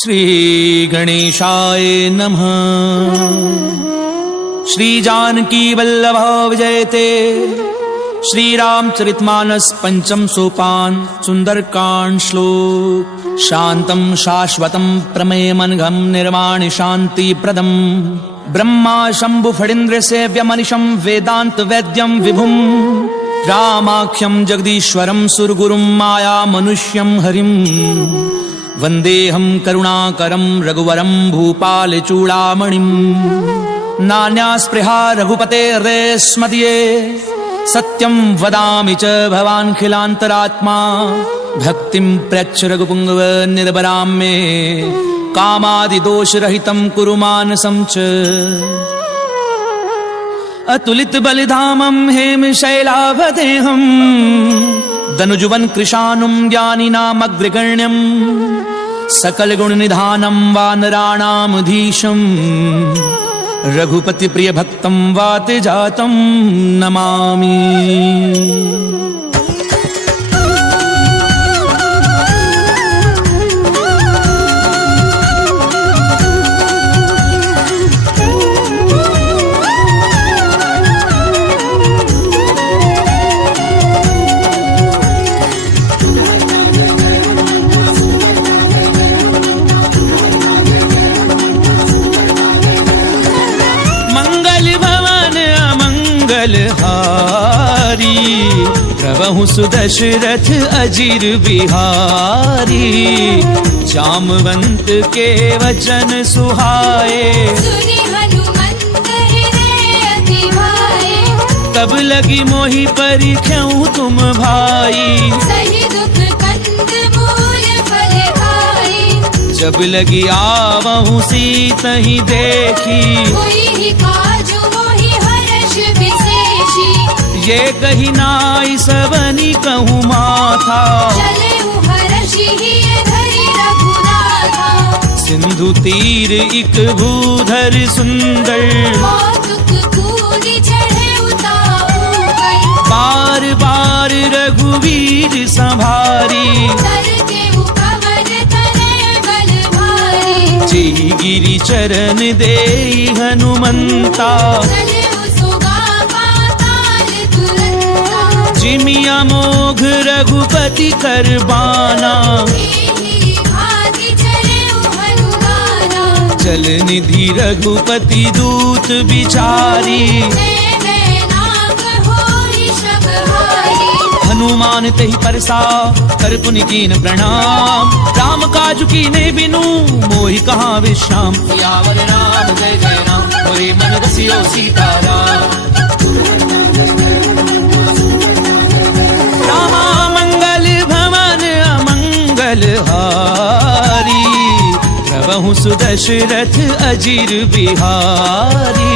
श्री गणेशाय नमः। श्री जानकी वल्लभ विजयते। श्री रामचरितमानस पंचम सोपान सुंदरकांड श्लोक। शांतं शाश्वतं प्रमेयमनघं निर्वाण शांति प्रदम ब्रह्मा शंभु फणीन्द्र सेव्यमनिशं वेदांत वैद्यं विभुं रामाख्यं जगदीश्वरं सुरगुरुं माया मनुष्यं हरिं वन्देऽहं करुणाकरं रघुवरं भूपालचूडामणिं। नान्या स्पृहा रघुपतेर्देह स्मदीये सत्यं वदामि च भवान्खिलान्तरात्मा। भक्तिं प्रयच्छ रघुपुङ्गव निर्भरां मे कामादिदोषरहितं कुरु मानसं च। अतुलित बलिधामं हेमशैलाभदेहं दनुजुवन कृशानुं ज्ञानिनामग्रगण्यं सकलगुणनिधानं वानराणामधीशं रघुपति प्रिय भक्तं वातजातं नमामि। प्रभु सुदशरथ अजीर बिहारी जामवंत के वचन सुहाए। सुनि हनुमंत हृदय अति भाए। तब लगी मोहि परिख्याऊं तुम भाई। सही दुख कंद मूल फल खाए। जब लगी आवहूं सीतहि देखी। कोई ही काजु मोहि हर्ष विशेषी। ये कही नाई सबनी कहूँ माथा। चले हर्षि ही धरि रघुनाथा। सिंधु तीर इक भूधर सुंदर। कौतुक कूदि चढ़े उताऊ कर। बार बार रघुवीर संभारी। तरते उपवन तनय बल भारी। जी गिरि चरण देई हनुमंता। चले सुगा पाताल तुरंता। जिमिया मोघ रघुपति करबाना। एहि भाति चले हनुमाना। चल निधि रघुपति दूत बिचारी। हनुमान तहि परसा कर पुनि कीन प्रणाम। राम काज कीने बिनु मोहि कहाँ विश्राम। सियावर राम जय जय राम मोरे मन रसियो सीताराम। रामा मंगल भवन अमंगल हारी प्रभु सुदशरथ अजीर बिहारी।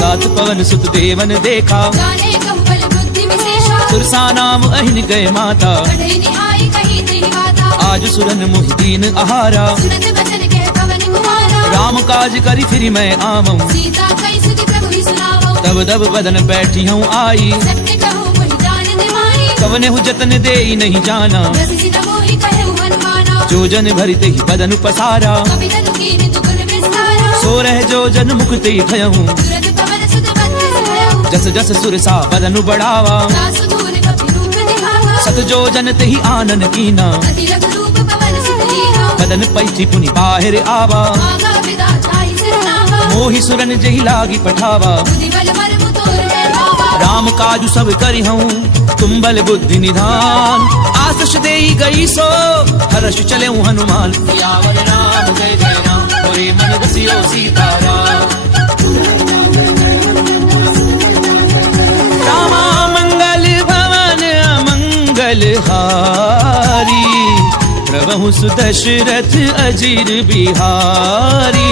गात पवन सुत देवन देखा। जाने कहु बल बुद्धि विशेषा। सुरसा नाम अहिन गए माता। बढ़ई निहाई कही तिहि गाथा। आज सुरन मोहि दीन आहारा। सुनत बचन कह पवन कुमारा। राम काज करी फिर मैं आमं। सीता कई सुति प्रभु ही सुनावो। तब दब बदन बैठी हूँ आई। सत्य कहु वही जान निमाई। कवने हु जतन देई नहीं जाना। रस सिन मोहि कहु हनुमाना। जो जन भरि तेहि बदन पसारा। कपि तनु कीनि तुकुन विस्तारा। सो रह जो जन मुख तेहि धयहूँ। तुरत पवन सुत बंधु भयउ। जस जस सुरसा बदनु बढ़ावा। दासु दूर कपि रूप दिखावा। सत जो जन तेहि आनन कीना। अति लघु रूप पवन सुत लीना। बदन पैठी पुनि बाहिर आवा। आगा विधाता ही सिरनावा। मोहि सुरन जहि लागी पठावा। बुद्धि बल मर्म तोर है भावा। राम काजु सब करि हूँ तुम बल बुद्धि निधान। आशीष देई गई सो हर्ष चले हनुमान। सियावर राम जय जय राम मोरे मन रसियो सीताराम। रामा मंगल भवन अमंगल हारी प्रभु सुदशरथ अजीर बिहारी।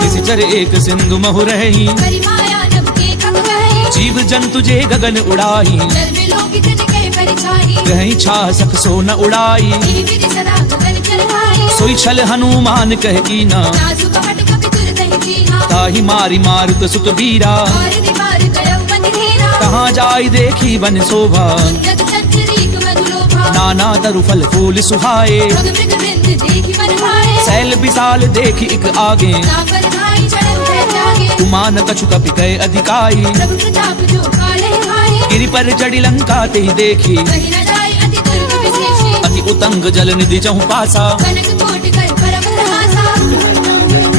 किसी चर एक सिंधु महु रही। करि माया नभ के कब कहि। जीव जंतु जे गगन उड़ाई। जल में लोकित निकय परिछाई। कहीं छासक सो न उड़ाई। एहि विधि सदा गगन चरवाई। सोई छल हनुमान कह कीना। नासु कपट कपि तुरत ही कीना। ताहि मारी मारुत सुत बीरा। और दीवार कयउ मति धीरा। कहाँ जाई देखी वन शोभा। उन्नत चंचरीक मधुलोभा। नाना तरु फल फूल सुहाए। मग मृग बिंद युद्ध देखी मन भाए सैल विशाल देखी एक आगे तापर भाई चढ़ उठे जागे कुमान कछु कपि कहे अधिकाई प्रभु प्रताप जो काले भाई गिरि पर चढ़ी लंका ते ही देखी कहीं न जाए अति दुर्ग विशेषी अति उतंग जल निधि जहु पासा कनक कोटि कर परम प्रहासा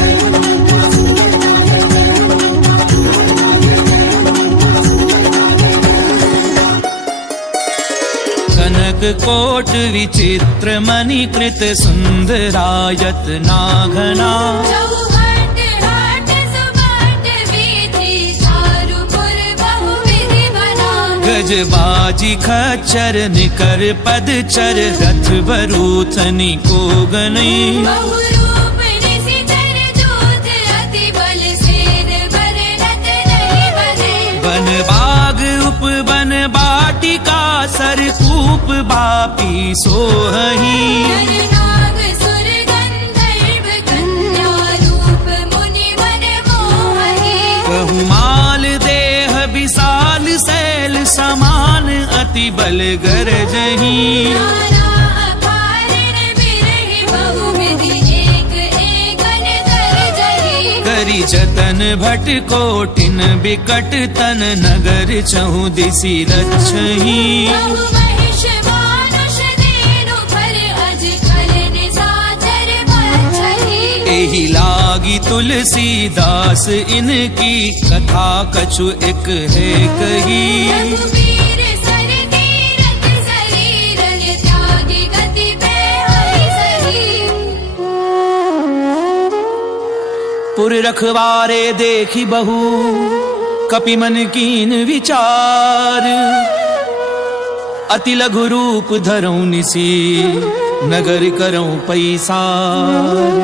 कनक कोट विचित्र मणिकृत सुंदरायत नाघना चौहट हाट सुबाट वीथि चारुपुर बहुविधि बना गजबाजी खच्चर निकर पदचर रथ बरूथनी को गनई बहुरूप निशिचर जोत अति बल सेन बरनत नहीं बने बन बाग उपवन बाटिका सरकूप बापी सोहही नरनाग सुर गंधर्व कन्या रूप मुनि मन मोहि बहुमाल देह विशाल शैल समान अति बल गरजही नाना अपारण बिरहि बहुविधि एक एकन गरजहि करी जतन भट कोटिन बिकट तन नगर चहु दिशि रक्षही बहु महिष मानुष देनु फल अज कल निसाचर बछहि एहि लागी तुलसीदास इनकी कथा कछु एक है कही रघुवीर सर तीरथ शरीर त्यागी गति पे हरि सही पुर रखवारे देखी बहु कपि मन कीन विचार अति लघु रूप धरऊं निसी नगर करऊं पैसार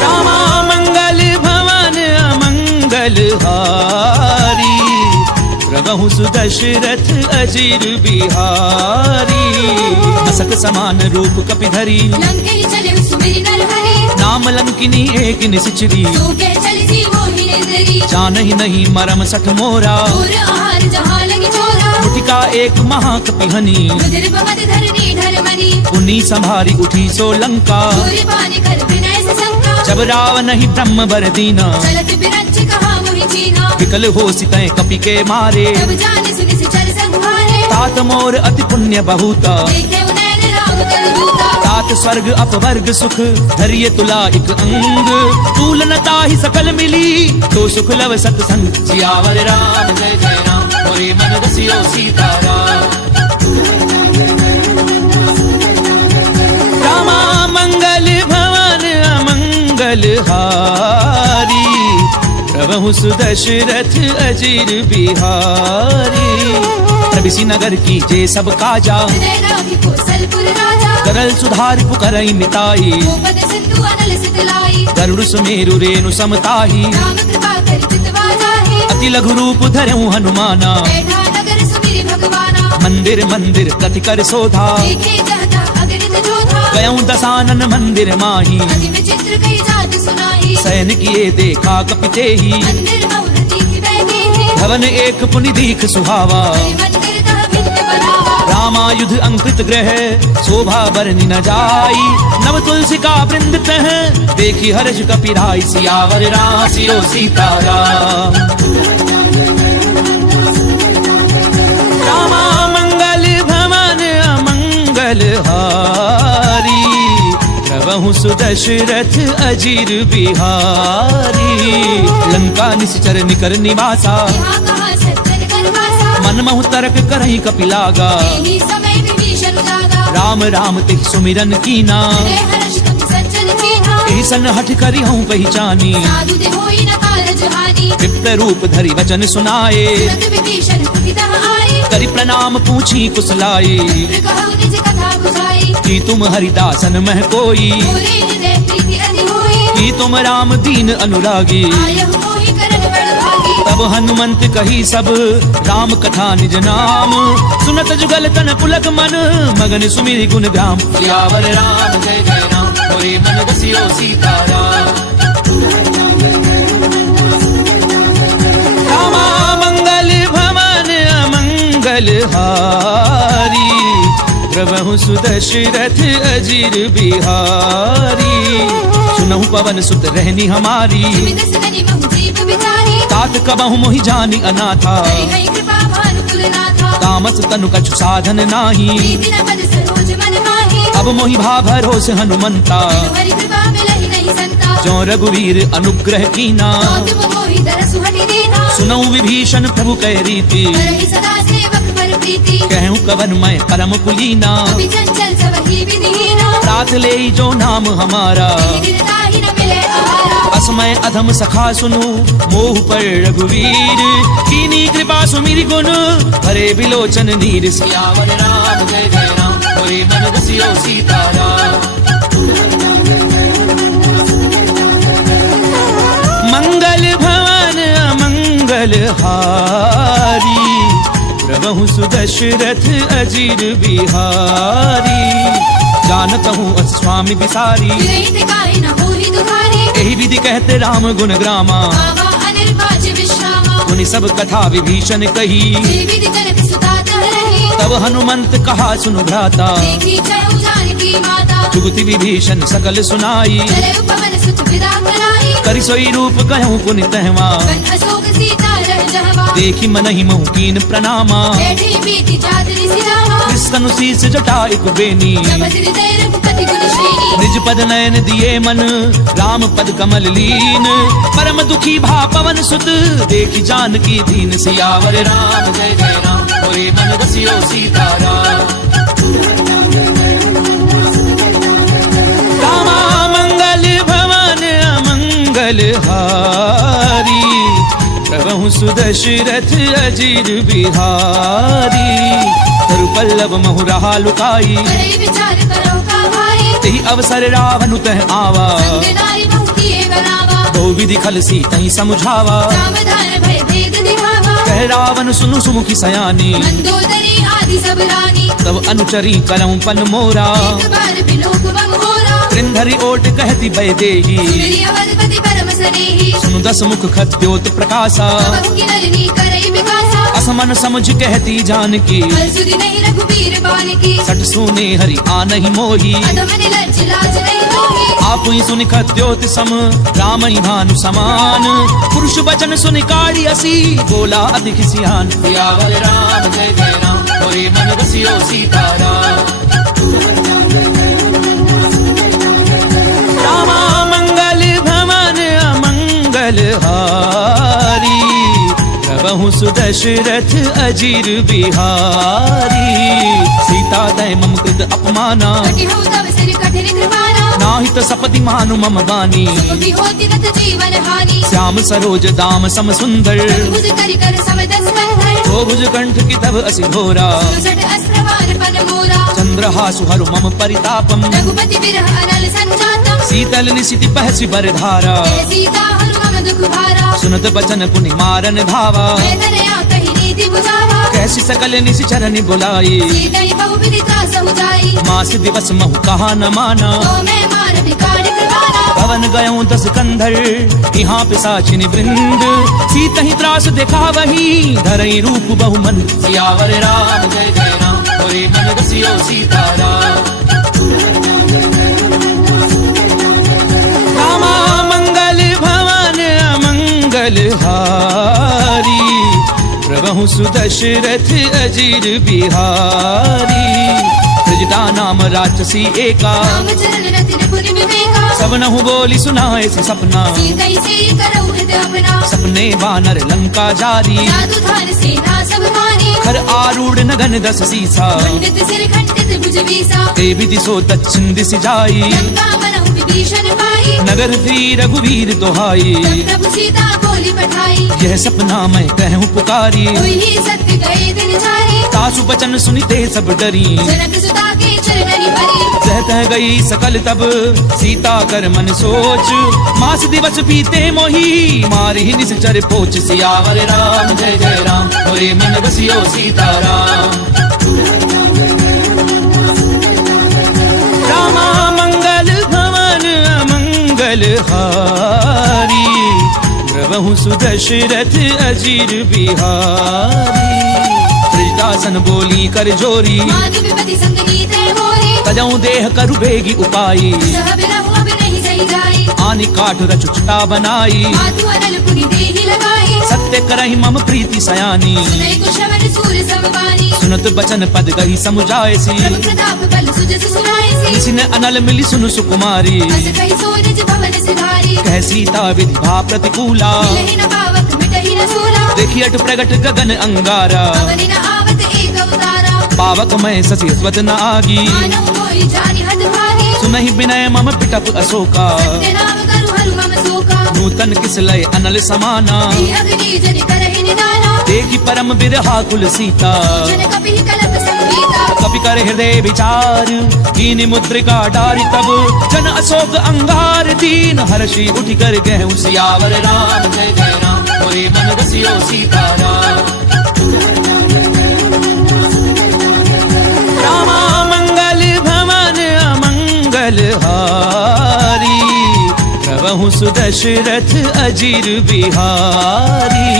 रामा मंगल भवन अमंगल हारी प्रभु सुदशरथ अजिर बिहारी असक समान रूप कपि धरी लंके चले सुमेरि नरहरि नाम लंकिनी एक निसिचरी सूखे चली सी मोहि निंदरी जानहि नहीं मरम सठ मोरा और आहार जहाँ लगी चोरा मुटिका एक महाकपिहनी रुधिर बमद धरनी ढलमनी उन्नी संभारी उठी सो लंका सूर्य पानी कर विनय से शंका जब रावण ही ब्रह्म बर दीना चलत बिरंच कहा मोहि चीना विकल हो सितय कपि के मारे जब जाने सुनि से चल संहारे तात मोर अति पुण्य बहुता देखे उनैन राम कल दूता तात स्वर्ग अपवर्ग सुख धरिय तुला एक अंग तूलनता ही सकल मिली तो सुख लव सत्संग सियावर राम जय जय राम मोरे मन रसियो सीताराम रामा मंगल भवन अमंगल हारी प्रभु सुदशरथ अजिर बिहारी प्रभिसी नगर की जे सब काजा हृदय राखी कौशलपुर राजा करल सुधार पुकरई मिताई गोपद सिंधु अनल सितलाई गरुड़ सुमेरु रेणु समताही राम कृपा कर चितवा जाहि अति लघु रूप धरऊं हनुमाना बैठा नगर सुमिरि भगवाना मंदिर मंदिर कति कर सोधा देखे जहता अगणित जोधा गयऊं दसानन मंदिर माही अति विचित्र कई जाति सुनाही सैन किए देखा कपिते ही मंदिर बहुरति की बैठी थी भवन एक पुनि दीख सुहावा हरि मंदिर तह भिन्न बनावा रामायुध अंकृत ग्रह शोभा बरनि न जाई नव तुलसी का वृंद तह देखी हर्ष कपिराई सियावर राम सियो सीताराम रामा मंगल भवन अमंगल हारी प्रभु सुदशरथ अजिर बिहारी लंका निश्चर निकर निवासा यहाँ कहाँ सज्जन कर वासा मन महु तर्क करही कपिलागा यही समय विभीषण जागा राम राम तिह सुमिरन कीना हृदय हर्ष कपि सज्जन चीन्हा ऐसन हठ करी हूँ पहचानी साधु ते होई न कारज हानि विप्र रूप धरि वचन सुनाए तुरंत विभीषण उठितः आए करि प्रणाम पूछी कुशलाई मित्र कहु निज कथा बुझाई कि तुम हरिदासन मह कोई मोरे हृदय प्रीति अति होई कि तुम राम दीन अनुरागी आयहु मोहि करन बड़ भागी तब हनुमंत कही सब राम कथा निज नाम सुनत जुगल तन पुलक मन मगन सुमिरि गुण ग्राम सियावर राम जय जय राम मोरे मन बसियो सीताराम रामा मंगल भवन अमंगल मंगलहारी प्रभु सुदशरथ अजीर बिहारी सुनहु पवन सुत रहनी हमारी दसदनि बहु जीव बिचारी तात कबहु मोहि जानी अनाथा हरि हरि कृपा भानु कुलनाथा तामस तनु कछु साधन नाही प्रीति न पद सरोज मन माही अब मोहि भा भरोस हनुमंता हरि कृपा मिलहि नहीं संता जो रघुवीर अनुग्रह कीना तुम मोहि दरसु हटि दीना सुनऊ विभीषण प्रभु कह रीति करहि सदा सेवक पर प्रीति कहूँ कवन मैं परम कुलीना अभी चंचल सबहि विधिहीना प्रात ले जो नाम हमारा दिनताहि न मिले आहारा असमय अधम सखा सुनु मोह पर रघुवीर कीनी कृपा सुमिर गुण भरे बिलोचन नीर सियावर राम जय जय राम मोरे मन रसियो सीताराम मंगल भवन अमंगल हारी प्रभु सुदशरथ अजीर बिहारी जानत हूँ अस स्वामी बिसारी विरहित काहि न होहि दुखारी यही विधि कहते राम गुण ग्रामा आवा अनिर्वाच्य विश्रामा मुनि सब कथा विभीषण कही श्री विधि जनक सुता रही तब हनुमंत कहा सुनु भ्राता देखी चहु जानकी माता जुगति विभीषण सकल सुनाई चले पवन सुत विदा कराई करि सोई रूप कहूँ पुनि तहवा बन अशोक सीता रह जहवा देखी मनहि महु कीन प्रणामा बैठी बीती जात ऋषि रामा विष्णु शीस जटा एक बेनी जब हृदय रघुपति गुण श्रेणी निज पद नयन दिए मन राम पद कमल लीन परम दुखी भा पवन सुत देखी जानकी दीन सियावर राम जय जय राम मोरे मन रसियो सीताराम रामा मंगल भवन अमंगल हारी प्रभु सुदशरथ अजीर बिहारी तरु पल्लव महु रहा लुकाई करे विचार करो का भाई तेहि अवसर रावण तह आवा संग नारी बहु किए बनावा तो विधि खल सी तही समझावा सावधान भय भेद दिखावा कह रावण सुनु सुमुखी सयानी मंदोदरी आदि सब रानी तब अनुचरी करऊं पन मोरा एक बार बिलोक बम होरा कृंधरी ओट कहती भय देही सुंदरी अवधपति परम सनेही सुनु दस मुख खद्योत प्रकाशा तब की नलिनी करई विकासा असमन समझ कहती जानकी फल सुधि नहीं रघुबीर बान की सट सुने हरि आनहि मोही अधम निलज्ज लाज नहीं होगी आप ही सुनि खद्योत सम राम ही भानु समान पुरुष वचन सुनि काढ़ी असी बोला अधिक सियान सियावर राम जय जय राम मोरे मन रसियो सीताराम रामा मंगल भवन अमंगल हारी प्रभु सुदशरथ अजीर बिहारी सीता दय मम कृत अपमाना कटि हूँ तब सिर कठिन कृपाना नाहित सपति मानु मम बानी सुखी होती तत जीवन हानि श्याम सरोज दाम सम सुंदर भुज करि कर समदस बंधर तो भुज कंठ की तब असि घोरा सुसट अस्त्रवान पन मोरा चंद्रहासु हरु मम परितापम रघुपति विरह अनल संजातम शीतल निशिति पहसि बरधारा जय सीता हनुमम दुख भारा सुनत बचन पुनि मारन धावा मैं धनया कहि नीति बुझावा कैसी सकल निशि चरनि बुलाई सीतई बहु विधि त्रास हो जाई मास दिवस महु कहा न माना तो मैं मार भिखारी कृपाना भवन गयऊं दस कंधर यहाँ पिसाचिनि वृंद सीतहि त्रास देखा वही धरई रूप बहुमन सियावर राम जय जय राम मोरे मन रसियो सीताराम रामा मंगल भवन अमंगल हारी प्रभु सुदशरथ अजीर बिहारी त्रिजटा नाम राक्षसी एका राम चरण रतिन पुनि विवेका सबनहु बोली सुनाए से सपना सीतई से करऊ हित अपना सपने वानर लंका जारी जादू धान सेना सब मानी खर आरूढ़ नगन दस सीसा खंडित सिर खंडित भुज बीसा देवी दिशो दक्षिण दिश जाई लंका बनहु विभीषण पाई नगर श्री रघुवीर दोहाई तब प्रभु सीता बोली पठाई यह सपना मैं कहूँ पुकारी हुई ही सत्य गए दिन जारी सासु बचन सुनिते सब डरी जनक सुता के चरणनि भरी सहतः गई सकल तब सीता कर मन सोच मास दिवस बीते मोही मारी निश्चर पोच सियावर राम जय जय राम मोरे मन रसियो सीताराम रामा मंगल भवन अमंगल हारी प्रभु सुदशरथ अजीर बिहारी सीता सन बोली कर जोरी मानु विपति संगनी तय होरी तजऊ देह करु बेगी उपाई सब रहु अब नहीं सही जाई आनि काठ रचुचटा बनाई मातु अनल पुनि देहि लगाई सत्य करहि मम प्रीति सयानी सुनै कुशवन सूर समवानी सुनत बचन पद गही समुझायसी प्रभु प्रताप बल सुजस सुनायसी किसी ने अनल मिली सुनु सुकुमारी अस कहि सोनिज भवन सिधारी कह सीता विधि भा प्रतिकूला मिलहि न पावक मिटहि न सूरा देखी अट प्रगट गगन अंगारा पवनि न आवत एक अवतारा पावक मैं ससी स्वत न आगी मानव मोहि जानि हत भागी सुनहि विनय मम पिटप अशोका सत्य नाम करु हरु मम शोका नूतन किस लय अनल समाना श्री अग्नि जनि करहि निदाना देखी परम बिरहा कुल सीता जन कपिहि कलप संगीता कपि कर हृदय विचार दीन मुद्रिका डारी तब जन अशोक अंगार दीन हर्षि उठ कर गहु सियावर राम जय जय राम मोरे मन रसियो सीताराम रामा मंगल भवन अमंगल हारी प्रभु सुदशरथ अजीर बिहारी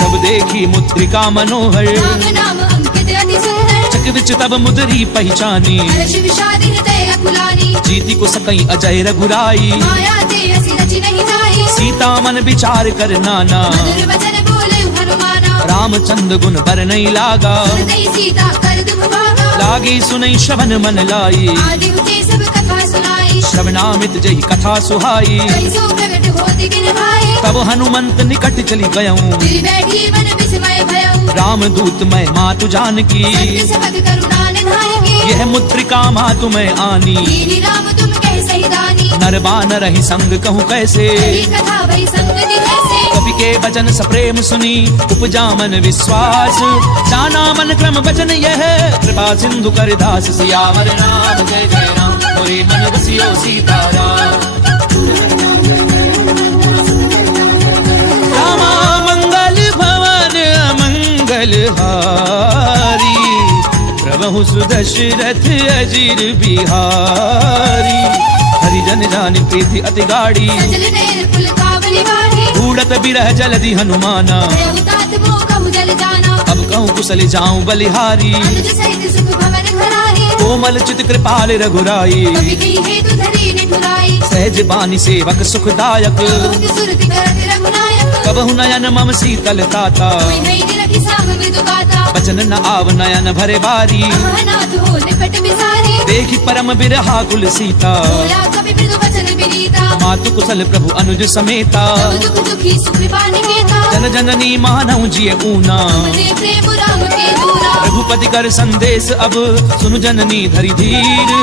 तब देखी मुद्रिका मनोहर राम नाम अंकित अति सुंदर चक विच तब मुदरी पहचानी हर्ष विषाद हृदय अकुलानी जीती को सकई अजय रघुराई माया ते हसी रचि नहीं जाई सीता मन विचार कर नाना मधुर वचन बोले हनुमाना रामचंद्र गुण बर नहीं लागा हृदय सीता कर दुख भागा लागी सुनई श्रवण मन लाई आदि हुते सब कथा सुनाई श्रवणामित जही कथा सुहाई कई सो प्रगट होति किन भाई तब हनुमंत निकट चली गयऊं गिर बैठी मन विस्मय भयऊ राम दूत मैं मातु जानकी सत्य सबद करुणा निधायकी यह मुद्रिका मातु मैं आनी मेरी राम तुम कह सही दानी नर बानर ही संग कहूँ कैसे कही कथा वही संगति जैसे कवि के वचन सप्रेम सुनी उपजा मन विश्वास जाना मन क्रम वचन यह कृपा सिंधु कर दास सियावर राम जय जय राम मोरे मन रसियो सीताराम रामा मंगल भवन अमंगल हारी प्रभु सुदशरथ अजीर बिहारी हरिजन जानि प्रीति अति गाड़ी सजल नैन पुल कावली वाही ढूढ़त बिरह जलधि हनुमाना भयउ तात मोह कहु जल जाना अब कहूँ कुशल जाऊं बलिहारी अनुज सहित सुख भवन घराही कोमल चित कृपाल रघुराई कवि कही हेतु धरी निठुराई सहज बानी सेवक सुखदायक बहुत सुरति करत रघुनायक कबहु नयन मम शीतल ताता कोई है निरखि साम मृदु गाता बचन न आव नयन भरे बारी अहनाथ हो निपट बिसारी देखी परम बिरहा कुल सीता बोला कवि मृदु वचन विनीता मातु कुशल प्रभु अनुज समेता सब दुख दुखी सुख कृपा निकेता जन जननी मानव जिय ऊना दे प्रेम राम के दूरा रघुपति कर संदेश अब सुनु जननी धरि धीर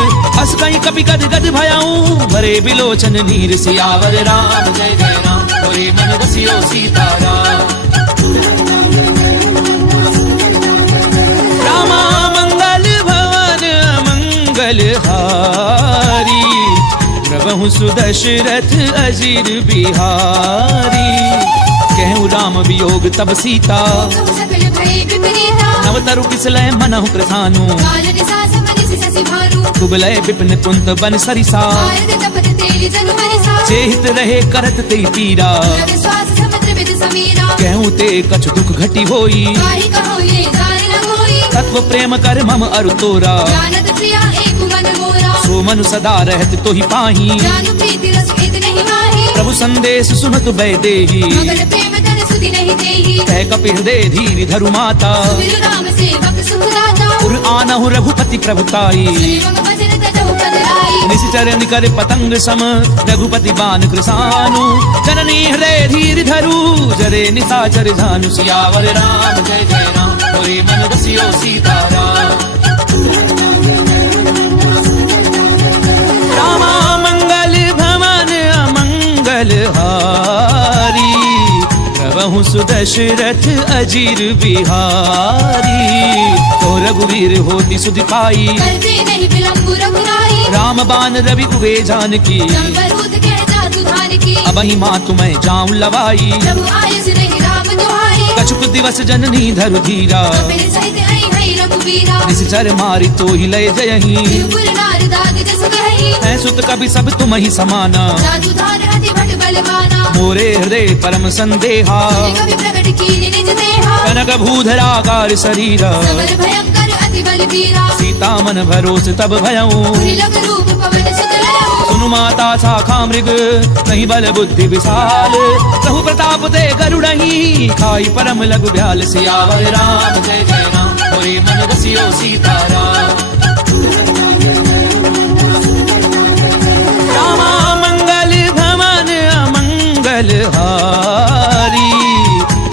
अस कहीं कपि कद गद भयाऊं भरे बिलोचन नीर सियावर राम जय जय राम मोरे मन रसियो सीताराम रामा मंगल भवन मंगल हारी प्रभु सुदशरथ अजीर बिहारी कहूँ राम वियोग तब सीता कहु सकल भय विपरीता नव तरु किसलय मनहु प्रधानु काल निसास मनिसि ससि भानु कुबलय विपिन कुंत बन सरिसा भारत तपत तेलि जनु मरिसा चेहित रहे करत ते पीरा लग श्वास समुद्र विद समीरा कहूँ ते कछु दुख घटी होई काहि कहो ये जान न कोई तत्व प्रेम कर मम अरु तोरा जानत प्रिया एक मन मोरा सो मनु सदा रहत तो ही पाही जानु प्रीति रस इत नहीं माही प्रभु संदेश सुनत बै देही मगन प्रेम धन सुधि नहीं देही कह कपि हृदय धीर धरु माता बिरु राम सेवक सुख दाता उर आनहु रघुपति प्रभुताई सुनि मम भजन तजहु पद राई निश्चर निकर पतंग सम रघुपति बान कृसानु जननी हृदय धीर धरु जरे निशाचर झानु सियावर राम जय जय राम मोरे मन रसियो सीताराम रामा मंगल भवन अमंगल हारी प्रभु सुदशरथ अजीर बिहारी तो रघुवीर होती सुधि पाई करते नहीं विलंबु रघुराई राम बान रवि उबे जानकी जंबरूद कह जातु धान की अब ही माँ तुम्हें जाऊं लवाई प्रभु आयस नहीं राम दुहाई कछुक दिवस जननी धरु धीरा कपिल सहित आई हई रघुवीरा निश्चर मारी तो ही लय जयही त्रिपुर नार दाग जस गई है सुत कवि सब तुम ही समाना जादू धार अति भट बलवाना मोरे हृदय परम संदेहा कवि प्रकट की निज देहा कनक भूधराकार शरीरा सबल भयंकर अति बलवीरा सीता मन भरोस तब भयऊ त्रिलोक रूप पवन सुत लयऊ सुनु माता शाखा मृग नहीं बल बुद्धि विशाल प्रभु प्रताप ते गरुड़ही खाई परम लघु ब्याल सियावर राम जय जय राम मोरे मन रसियो सीताराम रामा मंगल भवन अमंगल हारी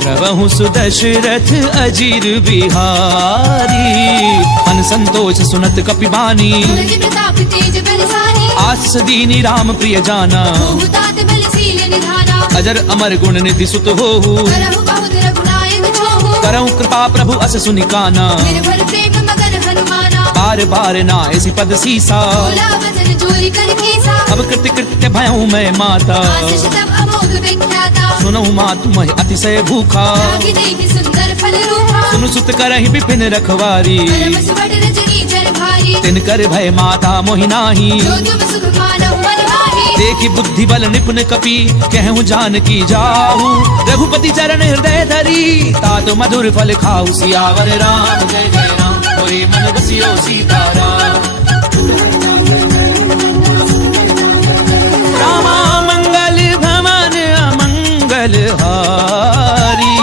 प्रभु सुदशरथ अजीर बिहारी मन संतोष सुनत कपिबानी तुलसी प्रताप तेज बलशाली आस दीनी राम प्रिय जाना बहुतात बलशील निधाना अजर अमर गुण निधि सुत होहु करहु बहुत रघुनायक छोहु करहु कृपा प्रभु अस सुनिकाना निर्भर प्रेम मगन हनुमाना बार बार ना ऐसी पद सीसा बोला वचन चोरी कर कीसा अब कृत्य कृत्य भयऊ मैं माता आशीष तब अमोघ विख्याता सुनहु माँ तुम अतिशय भूखा रागी देखि सुंदर फल रूपा सुनु सुत करहि विपिन रखवारी परम सुबड़ रजनी चर भारी तिन कर भय माता मोहि नाही जो तुम सुख मानहु मन माही देखि बुद्धि बल निपुण कपि कहूँ जान की जाहू रघुपति चरण हृदय धरी तात मधुर फल खाऊ सियावर राम जय जय राम मोरे मन बसियो सीताराम रामा मंगल भवन अमंगल हारी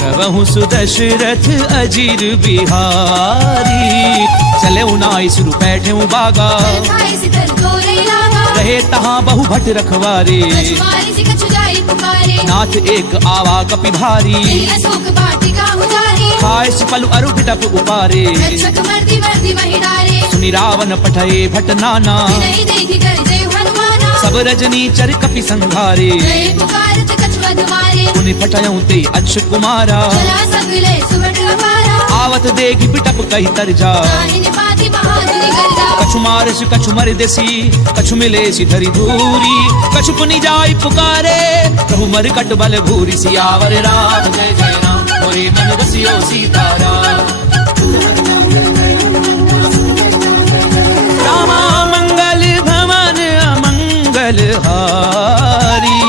प्रभु सुदशरथ अजीर बिहारी चले नाई सुरु बैठे बागा खाए सितर तोरे लागा रहे तहाँ बहु भट रखवारे कछुआरे से कछु जाई पुकारे नाथ एक आवा कपि भारी तेरी अशोक वाटिका उजारी खाए पलु अरु बिटप उपारे रक्षक मर्दी मर्दी वही डारे सुनि रावण पठये भट नाना नहीं देखी कर जय हनुमाना सब रजनी चर कपि संघारे जय पुकारत कछुअध मारे पुनि पठयऊ ते अक्ष कुमारा चला सगले सुबड़ अपारा आवत देगी बिटप कही तर जा ताहि निपाति महाजुनि गर्जा कछु मारस कछु मर देसी कछु मिले धरी धूरी कछु पुनि जाय पुकारे प्रभु मर कट बल भूरी सियावर राम जय जय राम मोरे मन रसियो सीताराम रामा मंगल भवन अमंगल हारी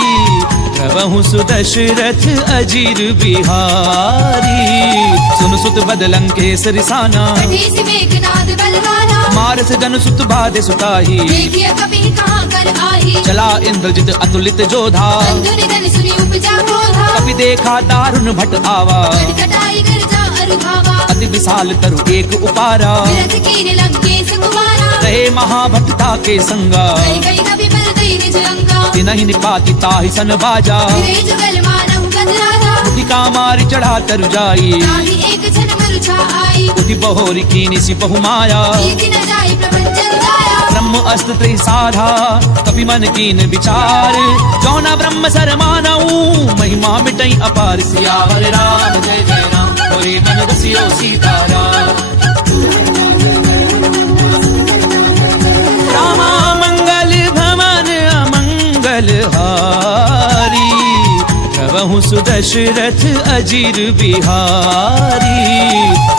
प्रभु सुदशरथ अजीर बिहारी सुन सुत बदलंकेश रिसाना कठिसी मेघनाद बलवाना मारस जन सुत बाधे सुताही देखिए कभी कहाँ कर आही चला इंद्रजित अतुलित जोधा बंधु निधन सुनी उपजा क्रोधा कभी देखा दारुण भट आवा कटकटाई गर्जा अरुधावा अति विशाल तरु एक उपारा विरथ कीन लंकेश कुमारा रहे महाभक्ता के संगा गई गई कभी बल दई निज अंगा तिनहि निपाति ताहि सन बाजा रे जुगल मानहु गजराजा मुटिका मारि चढ़ा तरु जाई ताहि एक क्षण मरुछा आई कुटी बहोरी कीनि सि बहु माया कीर्ति न जाई प्रपंचन गाया ब्रह्म अस्त्र त्रि साधा कपि मन कीन विचार जौना ब्रह्म सर मानऊ महिमा मिटई अपार सियावर राम जय जय राम मोरे मन रसियो सीताराम रामा मंगल भवन अमंगल हारी प्रभु सुदशरथ अजीर बिहारी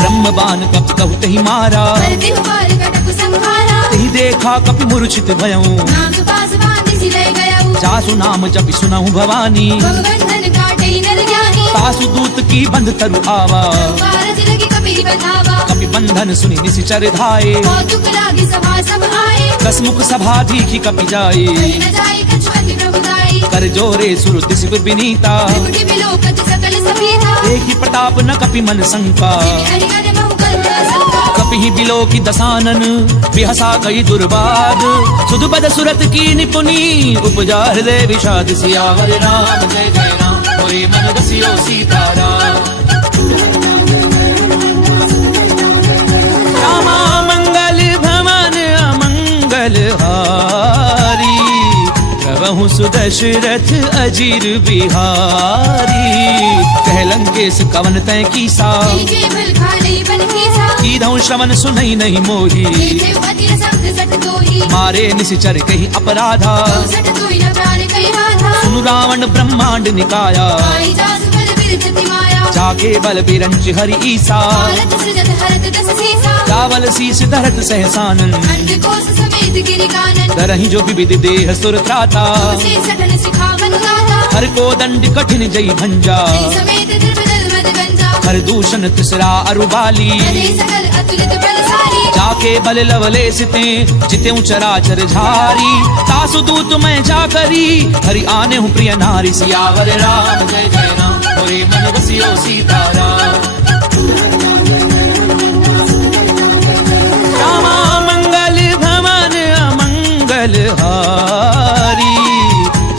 ब्रह्म बाण कपि कहु तहि मारा करते हुबार कटक संहारा तहि देखा कपि मूर्छित भयऊ नाग पास बांधि सिले गयऊ जासु नाम जपि सुनहु भवानी भगवंधन काटे नर ज्ञानी तासु दूत की बंध तरु आवा कारज लगी कपि बधावा कपि बंधन सुनि निशिचर धाये कौतुक लागी सभा सब आए दसमुख सभा दीखि कपि जाए कहीं न जाए कछु अति प्रभुदाई कर जोरे सुर दिस विनीता त्रिपुटी बिलोकत सकल सभीता देखि प्रताप न कपि मन शंका हरिहर बहु करुणा संका कपि बिलोकि दसानन बिहसा कई दुर्बाद सुध बद सुरत की निपुनी उपजा हृदय विषाद सियावर राम जय जय राम मोरे मन रसियो सीताराम रामा मंगल भवन अमंगल हारी प्रभु सुदशरथ अजीर बिहारी कह लंकेश कवन तय कीसा नीचे भल खाले बन कीसा कीधौ श्रवण सुनई नहीं मोही नीचे अति सख्त सट दोही मारे निशिचर कही अपराधा सट दोही न प्राण कही राधा सुनु रावण ब्रह्मांड निकाया आई जासु बल विरचति माया जाके बल बिरंच हरि ईसा भारत सृजत हरत दस सीसा चावल शीस धरत सहसानन अंडकोश समेत गिरिकानन करहि जो विविध देह सुर त्राता से सघन सिखावन गाथा हर को दंड कठिन जई भंजा समेत द्रविदल मद गंजा हर दूषण तिसरा अरुबाली हरे सकल अतुलित बलशाली जाके बल लवले सिते जिते चराचर झारी तासु दूत मैं जा करी हरि आने हूँ प्रिय नारी सियावर राम जय जय राम मोरे मन बसियो सीताराम रामा मंगल भवन अमंगल हारी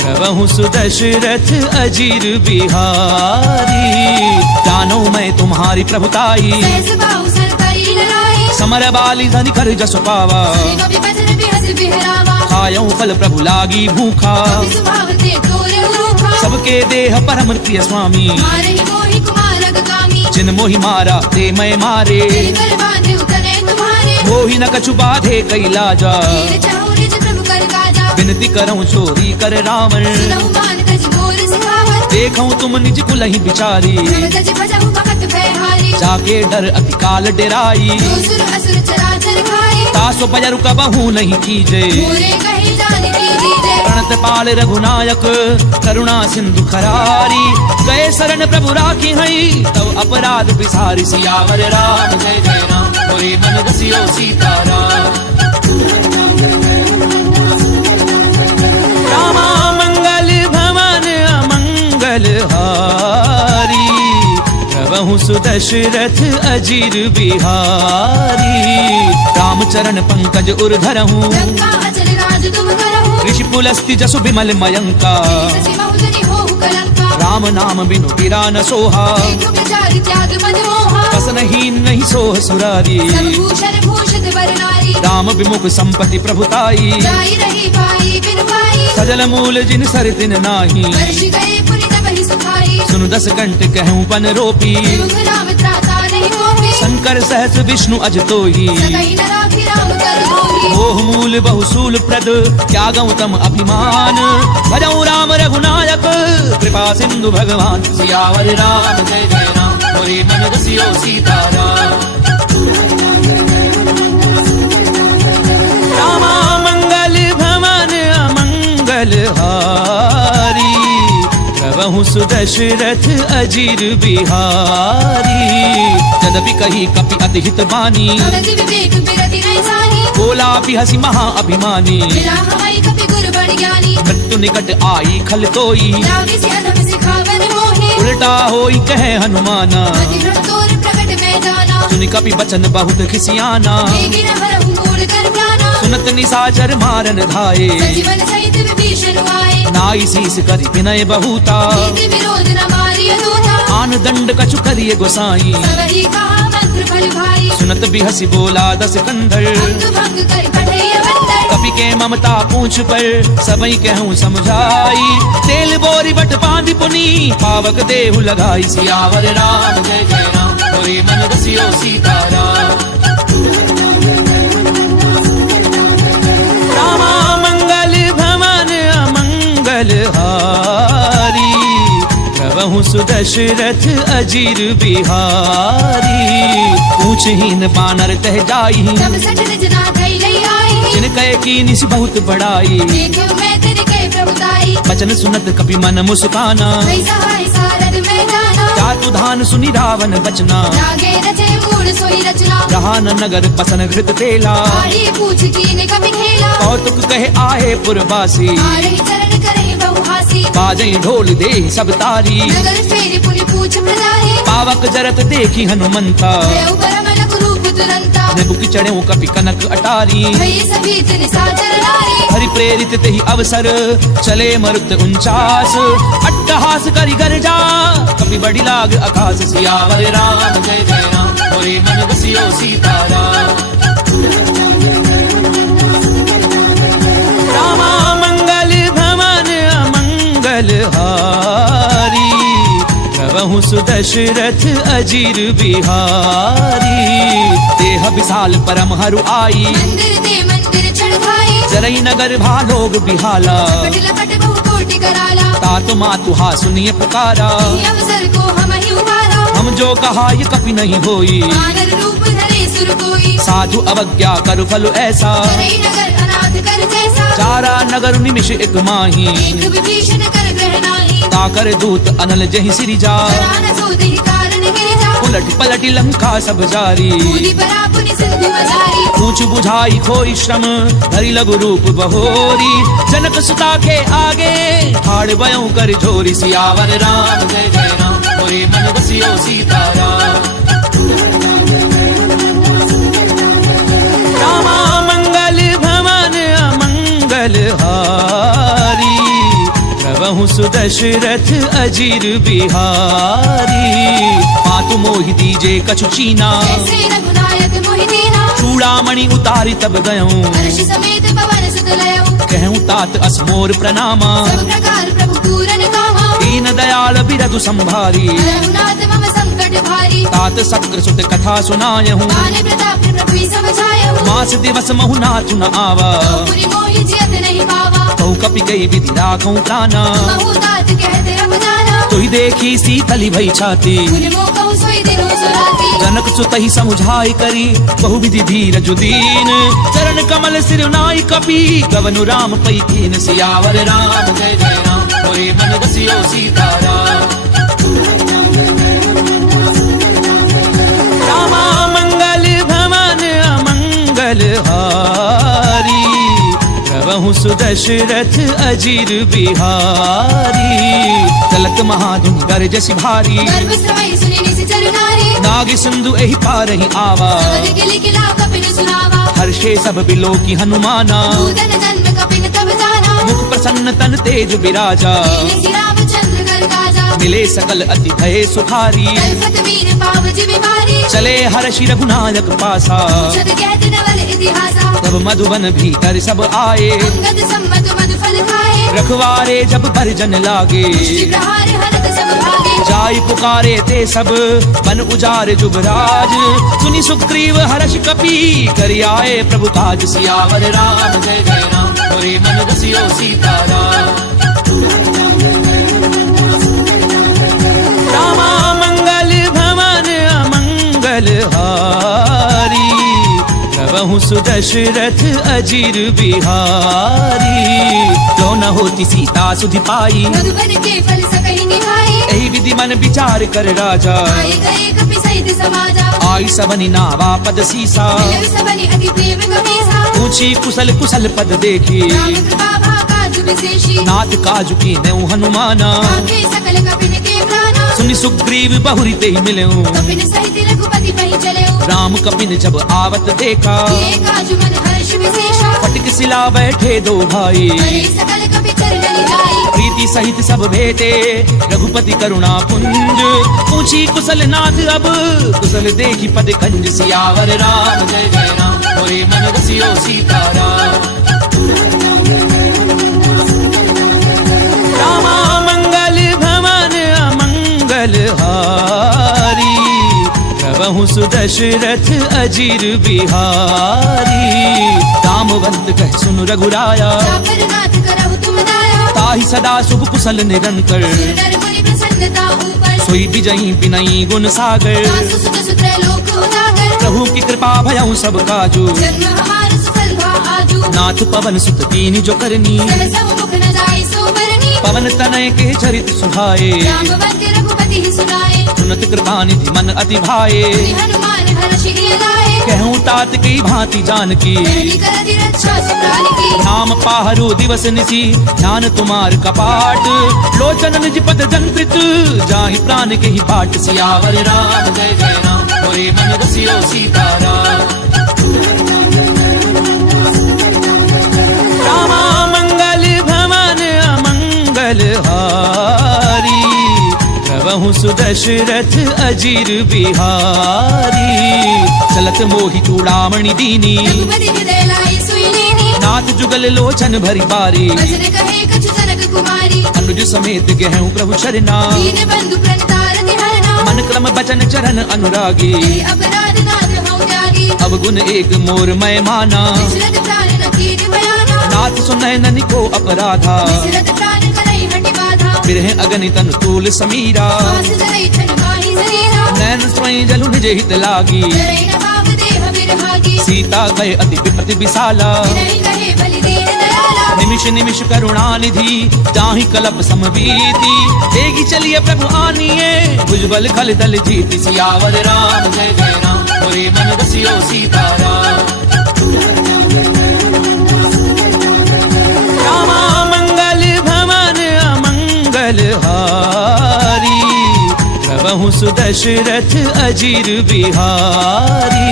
प्रभु सुदशरथ अजीर बिहारी जानो मैं तुम्हारी प्रभुताई सहस बाहु सर करी लड़ाई समर बाली धनि कर जस पावा कवि बचन बिहस बिहरावा खायऊ फल प्रभु लागी भूखा कवि सुभाव ते तोरे उरूखा सबके देह परम प्रिय स्वामी मारहि मोहि कुमार अगगामी जिन मोहि मारा ते मैं मारे तेरे कर बांधे उतरे तुम्हारे मोहि न कछु बाधे कैलाजा तीर चाहु निज प्रभु कर काजा विनती करऊं चोरी कर रावण सुनहु मान तज मोर सिखावत देखऊं तुम निज कुलहि बिचारी प्रभ तज भजहु भगत भयहारी जाके डर अति काल डेराई जो सुर असुर चराचर खाए तासो पजरु कबहू नहीं कीजे मोरे कही जान की दीजे प्रणत पाल रघुनायक करुणा सिंधु खरारी गए शरण प्रभु राखी हई तब अपराध बिसारी सियावर राम जय जय राम मोरे मन बसियो सीताराम रामा मंगल भवन अमंगल हारी प्रभु सुदशरथ अजीर बिहारी रामचरण पंकज उर्धरहूँ लंका अचल राज तुम करहु ऋषि पुलस्ति जसु विमल मयंका ससी बहुजनि होहु कलंका राम नाम बिनु गिरा न सोहा देखु विचार त्याग मद मोहा वसनहीन नहीं सोह सुरारी सब भूषण भूषित वर नारी राम विमुख संपत्ति प्रभुताई जाई रही पाई बिन पाई सजल मूल जिन सर दिन नाही वर्षि गए पुनित बहि सुखाई सुनु दस कंठ कहूँ पन रोपी विमुख राम त्राता नहीं कोपी शंकर सहस विष्णु अज तोही सकई न राखी राम कर दोही मोह मूल बहुसूल प्रद त्यागऊ तम अभिमान भजऊ राम रघुनायक कृपा सिंधु भगवान सियावर राम जय जय राम मोरे मन बसियो सीताराम रामा मंगल भवन अमंगल हारी प्रभु सुदशरथ अजीर बिहारी यद्यपि कही कपि अति हित बानी भगति विवेक बिरति नहीं साही बोला भी हसी महा अभिमानी मिला हवाई कपि गुर बड़ ज्ञानी मृत्यु निकट आई खल तोई लागे से अधम सिखावन मोहे उल्टा होई कहे हनुमाना अति दृढ़ तोर प्रकट में जाना सुनि कपि बचन बहुत खिसियाना देगी न हरहु मूढ़ कर प्राणा सुनत निसाचर मारन धाये सजीवन सहित विभीषण आए नाई शीस करि विनय बहुता नीति विरोध न मारिय दूता आन दंड कछु करिए गोसाई सबहि कहा मंत्र फल भाई सुनत बिहसी बोला दस कंधर अंग भंग कर पठैय बंदर कपि के ममता पूछ पर सबई कहूँ समझाई तेल बोरी बट बांधि पुनी पावक देहु लगाई सियावर राम जय जय राम मोरे मन बसियो सीताराम रामा मंगल भवन अमंगल हारी प्रभु सुदशरथ अजीर बिहारी पूछहीन बानर तह जाई सब सठ निजना धई लई आई जिन कहे की निस बहुत बड़ाई देखो मैं तेरे कह प्रभुताई वचन सुनत कपि मन मुस्काना भई सहाय सारद में जाना जातु धान सुनि रावण बचना जागे रचे मूढ़ सोई रचना रहा न नगर बसन घृत तेला आड़ी पूछ कीन कभी खेला कौतुक कहे आहे पुरवासी आ रही चरण करही बहुहासी बाजई ढोल दे सब तारी नगर फेरी पुनि पूछ प्रजाहि पावक जरत देखी हनुमंता भयउ परमलक रूप तुरंता निबुक चढ़ऊ कपि कनक अटारी भई सभी निशाचर नारी हरि प्रेरित तेहि अवसर चले मरुत 49 अट्टहास करि गर्जा कपि बड़ी लाग आकाश सियावर राम जय जय राम मोरे मन बसियो सीताराम रामा मंगल भवन अमंगल हारी प्रभु सुदशरथ अजीर बिहारी देह विशाल परम हरु आई मंदिर ते मंदिर चढ़ खाई जरई नगर भालोग बिहाला पट लपट बहु कोटि कराला तात मातु हा सुनिए पुकारा ये अवसर को हम ही उतारा हम जो कहा ये कभी नहीं होई वानर रूप धरे सुर कोई साधु अवज्ञा कर फल ऐसा करे नगर अनाथ कर जैसा चारा नगर निमिष एक माही एक विभीषण कर ग्रह नाही ताकर दूत अनल जहि सिरिजा जरा न सोते ही कारण गिर जा उलट पलट लंका सब जारी पूरी परापुनि सिंधु मजारी पूछ बुझाई खोई श्रम धरि लघु रूप बहोरी जनक सुता के आगे ठाड़ बयों कर झोरी सियावर राम जय जय राम मोरे मन बसियो सीताराम रामा मंगल भवन अमंगल हारी प्रभु सुदशरथ अजीर बिहारी मातु मोहि दीजे कछु चीना जैसे रघुनायक मोहि दीना चूड़ामणि उतारी तब गयऊं हर्ष समेत पवन सुत लयऊ कहूं तात असमोर प्रणामा सब प्रकार प्रभु पूरन कामा दीन दयाल बिरधु संभारी रघुनाथ मम संकट भारी तात सक्र सुत कथा सुनायहूं आने प्रताप प्रभु सब छायऊ मास दिवस महु नाथु न आवा पुरि मोहि जियत नहीं पावा कहूं कपि कई विधि राखूं प्राणा महु तात कहते रब जाना तुहि देखी सीतली भई छाती पुनि मोह कहूँ सोई दिनो सुराती जनक सुत ही समुझाई करी बहु विधि धीर जुदीन चरण कमल सिर नाई कपि गवनु राम पई कीन सियावर राम जय जय राम मोरे मन बसियो सीताराम रामा मंगल भवन अमंगल हारी प्रभु सुदशरथ अजीर बिहारी चलत महाधुन गरजसि भारी गर्भ समय सुनि निसि चरुनारी नाग सिंधु एहि पारहि आवा सबर गिली किला कपिन सुनावा हर्षे सब बिलो की हनुमाना भूदन जन्म कपिन तब जाना मुख प्रसन्न तन तेज विराजा निसि रामचंद्र कर काजा मिले सकल अति भय सुखारी कल्पत वीर पाव जिमि भारी चले हर्षि रघुनायक पासा शत कहत नवल इतिहासा तब मधुबन भीतर सब आए अंगद सम्मत मधु फल खाए रखवारे जब परिजन लागे मुष्टि प्रहार हरत सब भागे जाय पुकारे ते सब बन उजार जुबराज सुनि सुग्रीव हर्ष कपि करि आए प्रभु काज सियावर राम जय जय राम मोरे मन बसियो सीताराम रामा मंगल भवन अमंगल हारी प्रभु सुदशरथ अजीर बिहारी जो न होती सीता सुधि पाई मधुबन के फल सकहि निभाई एहि विधि मन विचार कर राजा आए गए कपि सहित समाजा आई सबनि नावा पद सीसा मिलव सबनि अति प्रेम कपीसा पूछी कुशल कुशल पद देखी राम कृपा भाकाज विशेषी नाथ काजु की नौ हनुमाना आखे सकल कपिन के प्राणा सुनि सुग्रीव बहुरी ते मिलऊं कपिन सहित रघुपति पहि चलेऊ राम कपिन जब आवत देखा ये काजु मन हर्ष विशेषा फटिक सिला बैठे दो भाई करे सकल कपि चरण जाई प्रीति सहित सब भेटे रघुपति करुणा पुंज पूछी कुशल नाथ अब कुशल देखी पद कंज सियावर राम जय जय राम मोरे मन बसियो सीताराम रामा मंगल भवन अमंगल हारी प्रभु सुदशरथ अजीर बिहारी रामवंत कह सुन रघुराया जापर नाथ करहु तुम दाया ताहि सदा शुभ कुशल निरंतर सुंदर मुनि प्रसन्नता ऊपर सोई विजयी बिनई गुण सागर सासु सुत सुत्र लोक उजागर प्रभु की कृपा भयऊ सब काजू जन्म हमार सफल भा आजू नाथ पवन सुत कीनी जो करनी सहस मुख न जाय सो बरनी पवन तनय के चरित सुहाए रामवंत रघुपति ही सुनाए सुनत कृपा निधि मन अति भाए मुनि हनुमान हर्षि लाए कहूँ तात की भांति जानकी धरती करति रक्षा सुप्राण की नाम पाहरु दिवस निसी ध्यान तुम्हार कपाट लोचन निज पद जंत्रित जाहि प्राण के ही बाट सियावर राम जय जय राम मोरे मन बसियो सीताराम रामा मंगल भवन अमंगल हारी प्रभु सुदशरथ अजीर बिहारी चलत मोहि चूड़ामणि दीनी रघुपति हृदय लाई सुई लेनी नाथ जुगल लोचन भरी बारी वचन कहे कछु जनक कुमारी अनुज समेत गहूं प्रभु शरणा दीन बंधु प्रणतारति हरना मन क्रम बचन चरण अनुरागी अपराध नाथ हऊँ त्यागी अवगुण एक मोर मैं माना विचरत प्राण न कीन बयाना नाथ सुनय ननि को अपराधा विचरत प्राण करई बिरह अगणितन तूल समीरा श्वास जरै छन माही शरीरा नैन स्वयं जलु निज हित लागी जरै न भाव देह विरहागी सीता कहे अति विपति विशाला विनय कहे बलि दीन दयाला निमिष निमिष करुणा निधि जाहि कलप समबीति देगी चलिए प्रभु आनिए भुजबल खल दल जीति सियावर राम जय जय राम मोरे मन बसियो सीताराम रामा मंगल भवन अमंगल हारी प्रभु सुदशरथ अजीर बिहारी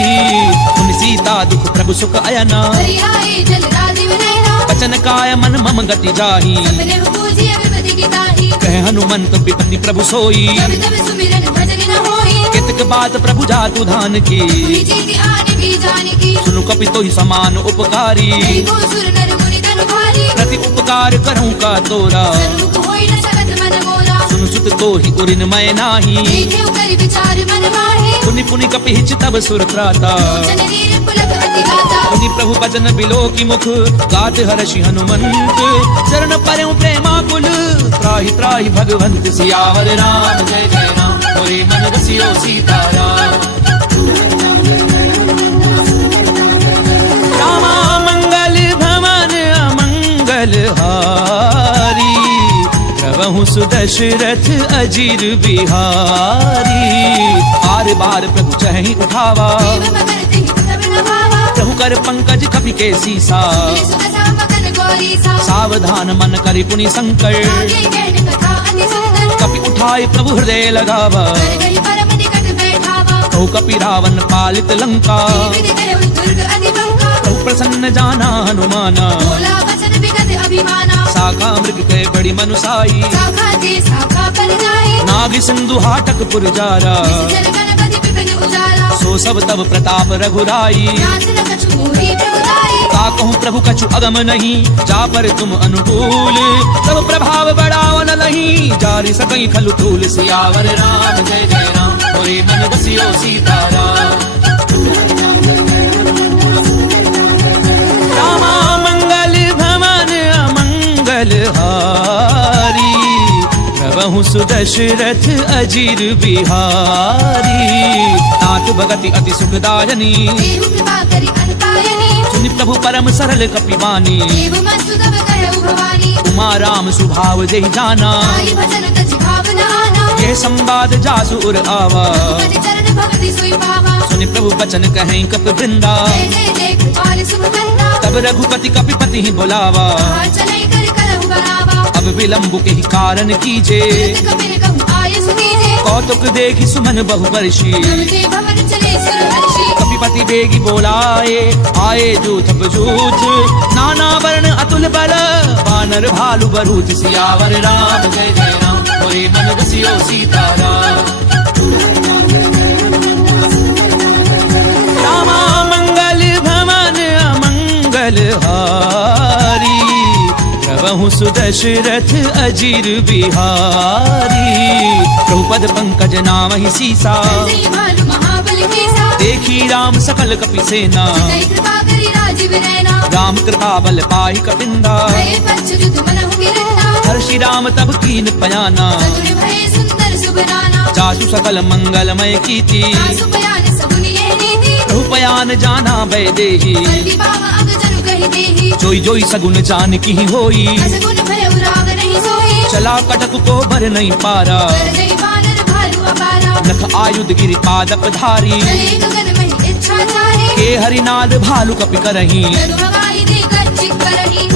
उन सीता दुख प्रभु सुख अयना हरि आए जल राजीव नयना वचन काय मन मम गति जाही सपने पूजिए विपति की ताही कह हनुमंत विपति प्रभु सोई जब तब सुमिरन भजन न होई कितक बात प्रभु जातु धान की हुई जीति आने की जाने की सुनु कपि तो ही समान उपकारी कई को सुर नर मुनि तनु भारी प्रति उपकार करूं का तोरा सन्मुख होई न सकत मन मोरा सुनु सुत तो ही उरिन मैं नाही देखे कर विचार मन माहे पुनि पुनि कपि हिच तब सुर त्राता लोचन नीर पुलक अति गाता पुनि प्रभु भजन बिलो की मुख गात हर्षि हनुमंत चरण परम प्रेमाकुल त्राहि त्राहि भगवंत सियावर राम जय जय राम मोरे मन बसियो सीताराम रामा मंगल भवन अमंगल हारी प्रभु सुदशरथ अजीर बिहारी बार बार प्रभु चहि उठावा देव मगर तिहि तब न भावा प्रभु कर पंकज कपि के सीसा सुख सामगन गौरी सा सावधान मन करि पुनि संकर आगे कहन कथा अति सुंदर कपि उठाए प्रभु हृदय लगावा कर गई परम निकट बैठावा कहु कपि रावण पालित लंका विधि करहु दुर्ग अति बंका प्रभु प्रसन्न जाना हनुमाना बोला वचन विगत अभिमाना साका मृग के बड़ी मनुसाई शाखा ते शाखा पर जाए नाग सिंधु हाटक पुर जारा जन गणपति विपिन उजाला सो सब तब प्रताप रघुराई नाथ न कछु मोहि प्रभुताई का कहूँ प्रभु कछु अगम नहीं जा पर तुम अनुकूल सब प्रभाव बढ़ाव न लही जारी सकई खलु तूल सियावर राम जय जय राम मोरे मन बसियो सीताराम रामा मंगल भवन अमंगल हारी प्रभु सुदशरथ अजीर बिहारी तात भगति अति सुखदायनी देव कृपा करि अनपायनी सुनि प्रभु परम सरल कपिवानी देव मस्तु तब कहु भवानी उमा राम सुभाव जय जाना आई भजन तज भावना आना ये संवाद जासु उर आवा मन चरण भक्ति सोई पावा सुनि प्रभु बचन कहें कप वृंदा जय जय जय कृपाल सुख कंदा तब रघुपति कपिपति ही बुलावा चलै कर करहु बरावा अब विलंब के ही कारण कीजे तुरत कपिल कहु आय सुनीजे कौतुक देखी सुमन बहु वर्षी तब ते भवन चले सुर हर्षि कपिपति बेगी बोलाए आए जूथ बजूथ नाना वर्ण अतुल बल वानर भालु बरूथ सियावर राम जय जय राम मोरे मन बसियो सीताराम रामा मंगल भवन अमंगल हारी प्रभु सुदशरथ अजीर बिहारी प्रभुपद पंकज नाम ही सीसा जय भालु महाबल केसा देखी राम सकल कपि सेना जय कृपा करि राजीव नयना राम कृपा बल पाई कपिंदा भय पंचरुत मनहु गिरंदा हर्षि राम तब कीन पयाना सगुन भय सुंदर सुबनाना जासु सकल मंगलमय कीति आसु बयान सगुन ये नीति प्रभु पयान जाना वैदेही कल्कि बाम अग जनु कहि देहि जोई जोई सगुन जान की होई असगुन भय उराग नहीं सोई चला कटक को भर नहीं पारा कर जय वानर भालु अपारा नख आयुध गिरि पादप धारी चले गगन में इच्छा चाहे के हरिनाद भालु कपि करही जनु हवाई दे कर चिक करही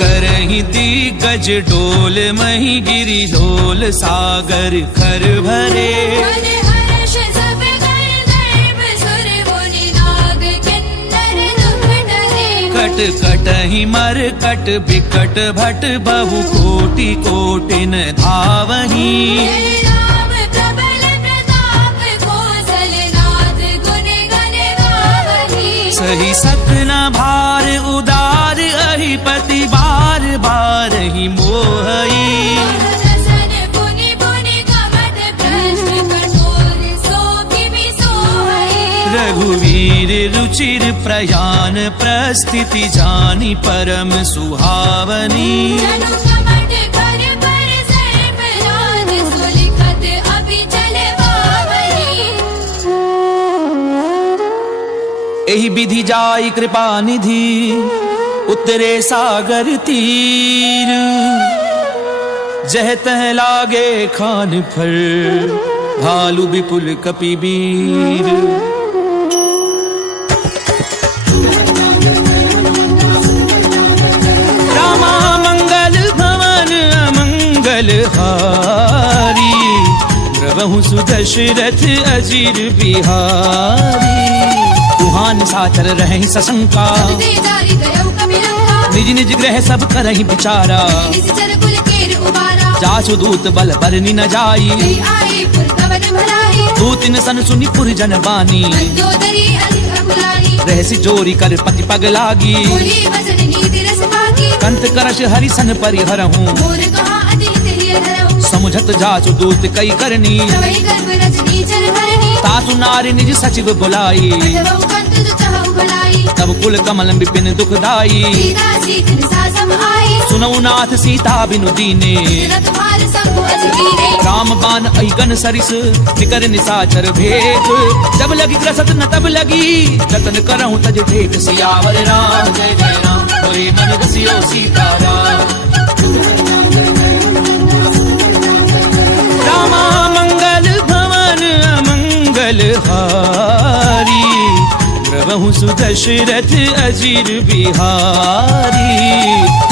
करही दिग्गज डोल मही गिरि डोल सागर खर भरे मन हर्ष सब कर गर्भ सुर मुनि नाग किन्नर दुख डरे कट कटहि मर कट बिकट भट बहु कोटि कोटिन धावही जय राम प्रबल प्रताप कौशलनाथ गुण गण गावही सही सपना भार उदार अहिपति बार बार ही मोहई रसन पुनि पुनि कमट प्रश्न कठोर सो किमि सोहई रघु रुचिर प्रयाण प्रस्थिति जानी परम सुहावनी जनु कमट कर सर्प राज सुलिखत अभी चले बावली एहि विधि जाई कृपा निधि उतरे सागर तीर जह तह लागे खान फल भालू विपुल कपिबीर रामा मंगल भवन अमंगल हारी प्रभु सुदशरथ अजीर बिहारी कुहान साचर रहे सशंका दे जारी गयो कपिलंका निज निज ग्रह सब करहि विचारा निश्चर कुल केर उबारा जासु दूत बल बरनी न जाई गई आए पुर कवन भलाई दूतिन सन सुनि पुर जन बानी मंदोदरी अधिक बुलाई रहसी जोरी कर पति पग लागी बोली वचन नीति रस पागी कंत करश हरि सन परिहरहूँ मोर कहा अतीत हिय धरहूँ समुझत जासु दूत कई करनी प्रवहि गर्भ रजनी चर हरणी तासु नारी निज सचिव बुलाई अथवा कंत जो चाहु भलाई तब कुल कमल विपिन दुखदाई सीता सीत निसा सम आई सुनऊ नाथ सीता बिनु दीने न तुम्हार संग अजमीरे राम बान अहिगन सरिस निकर निसाचर भेद जब लगी ग्रसत न तब लगी जतन करहूँ तज ठेठ सियावर राम जय जय राम होए मन रसियो सीताराम रामा मंगल भवन अमंगल हारी प्रभु सुदशरथ अजीर बिहारी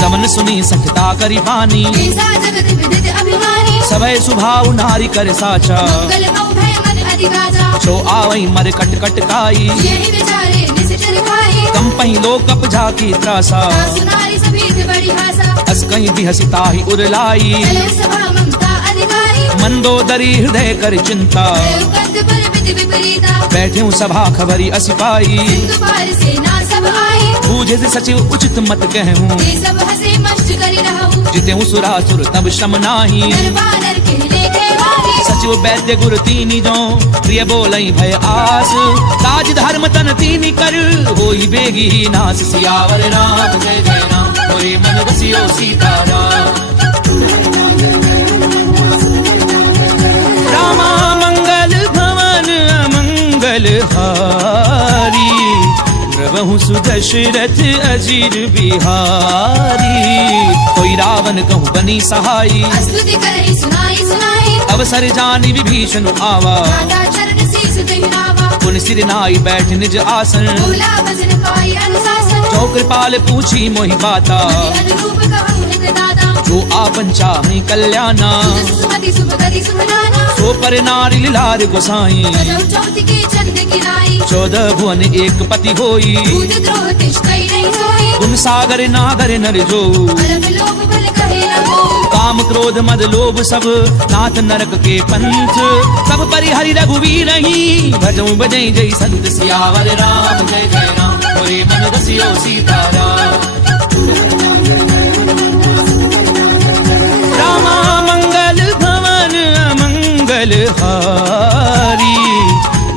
कमन सुनी सखता करी पानी ऐसा जगत विदित अभिमानी सभय सुभाव नारी कर साचा मंगल मऊ भय मन अधिराजा छो आवई मर कट कट काई यही विचारे निश्चर खाई कंपई लोक अपजा की त्रासा सुनारी सभी बड़ी भाषा अस कहीं भी हसिता ही उरलाई चले सभा ममता अधिकारी मंदोदरी हृदय कर चिंता कंत पर विधि विपरीता बैठे सभा खबरी असिपाई सिंधु पार सेना सब आई बूझे से सचिव उचित मत कहूँ ये सब हंसे मस्त करी रहूं जिते सुरासुर तब श्रम नाही दरबार के लेखे वाली सचिव वैद्य गुरु तीनी जो प्रिय बोलई भय आस ताज धर्म तन तीनी कर होई बेगी नास सियावर राम जय जय राम होए मन रसियो सीताराम रामा मंगल भवन अमंगल हारी प्रभु सुदशरथ अजीर बिहारी कोई रावण कहूँ बनी सहाई स्तुति करहि सुनाई सुनाई अवसर जानी विभीषण आवा राधा चरण शीस दहिनावा पुन सिर नाई बैठ निज आसन बोला भजन पाई अनुशासन जो कृपाल पूछी मोहि बाता अनुरूप कहूँ हित दाता जो आपन चाहे कल्याणा सुमति सुभगति सुभनाना सो पर नारी लार गोसाई बजौ चौथ के चंद गिराई 14 भुवन एक पति होई दूध द्रोह तिष्ठई नहीं सोई गुण सागर नागर नर जो अलग लोभ भल कहे न हो काम क्रोध मद लोभ सब नाथ नरक के पंथ सब परिहरि रघुवीर ही भजऊ बजई जय संत सियावर राम जय जय राम होए मन रसियो सीताराम रामा मंगल भवन अमंगल हारी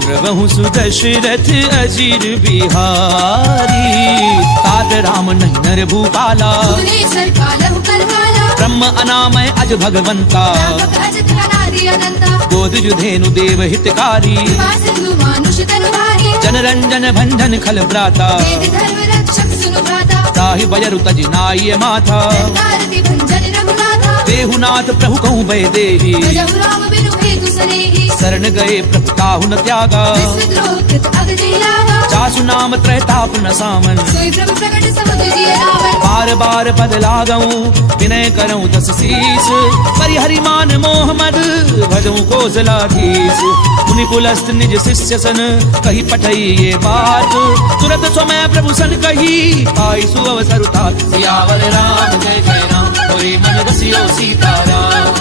प्रभु सुदशरथ अजीर बिहारी तात राम नहीं नर भूपाला भुवनेश्वर कालहु करवाला ब्रह्म अनामय अज भगवंता व्यापक अजित अनादि अनंता गोद जुधेनु देव हितकारी सिंधु मानुष तनु भारी जन रंजन भंजन खल भ्राता वेद धर्म रक्षक सुनु भ्राता ताहि बजरु तज नाय माथा कारति भंजन रघुनाथा देहुनाथ प्रभु कहूँ भय देहि भजहु राम बिनु हेतु सनेहि शरण गए प्रभु ताहु न त्यागा विद्रोह कृत अगति लागा जासु नाम त्रैताप न सामन सोई प्रभु प्रकट समुद्र जिय रावण बार बार पद लागऊं विनय करऊं 10 शीस परिहरि मान मोह मद भजऊं कौशलाधीश मुनि पुलस्त निज शिष्य सन कही पठई ये बात तुरत समय प्रभु सन कही पाई सुअवसर तात सियावर राम जय जय राम होए मन रसियो सीताराम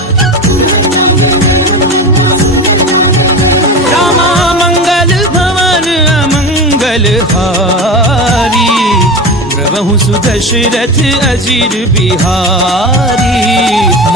रामा मंगल भवन अमंगल हारी प्रभु सुदशरथ अजीर बिहारी